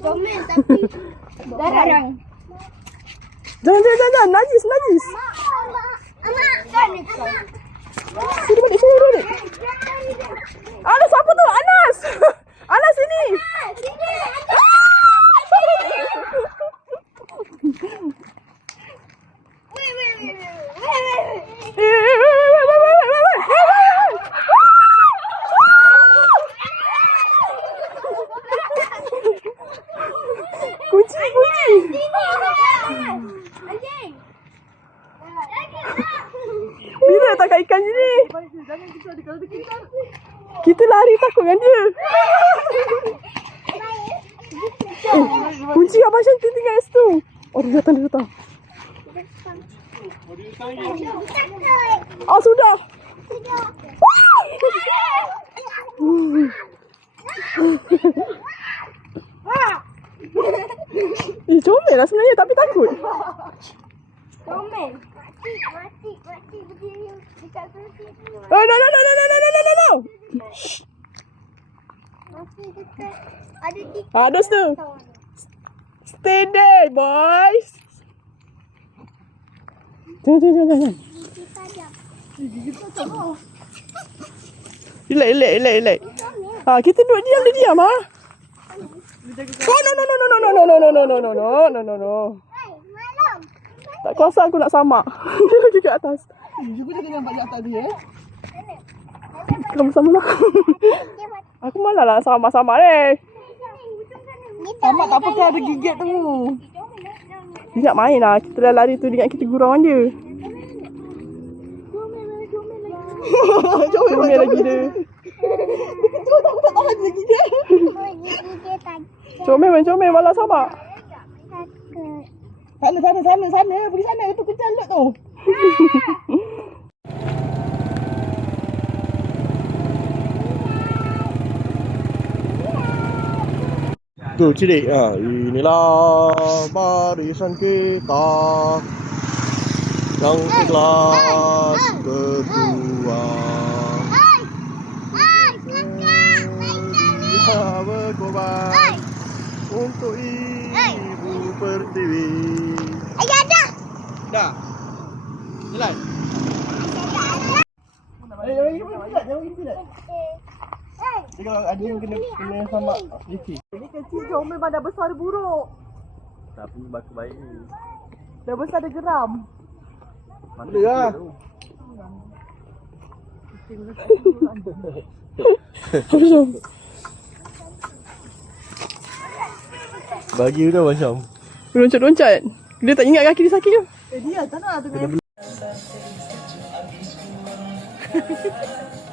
Tapi garang. Jangan, jangan, jangan. Najis, najis. Amak, amak. Sini balik, sini balik. Anas, siapa tu? Anas Ikan sini? Kita lari takut dengan dia. Eh, kunci Abang Shanti tinggal kat situ. Oh, dia datang, dia datang. Ah, sudah. Eh, comel lah sebenarnya tapi takut. Comel. Mati, mati. Oh, no, no, no, no, no, no, no, no, no. Mati Ah, tu. Stay there, boys. Jangan, jangan, jangan. Relax, relax, relax, relax. Ha, kita duduk diam, dia diam, ha? Oh, no, no, no, no, no, no, no, no, no, no, no, no, no, no, no. Tak kuasa aku nak samak. Dia lagi kat atas. Juga dia nampak kat atas dia eh. Kita bersama lah. Aku malah lah sama-sama eh. Sama tak apa kau ada gigit tu. Dia nak main lah. Kita dah lari tu dia ingat kita gurau dengan dia. Comel lagi dia. Tak aku tak tahan dia gigit. Comel main comel malah sama. sana sana sana sana pergi sana tu kejar lot tu ba đi săn kia ta đang tức là cơ tu à Hãy subscribe cho kênh Ghiền Mì Gõ Để không bỏ lỡ những video pergi pilat, jangan pergi pilat. Dia kalau ada yang kena kena sama Ricky. Ini kecil comel memang dah besar buruk. tapi batu baik ni Dah besar dia geram. boleh lah bagi dah macam Loncat-loncat. Dia tak ingat kaki dia sakit ke? Eh, dia tak nak tengah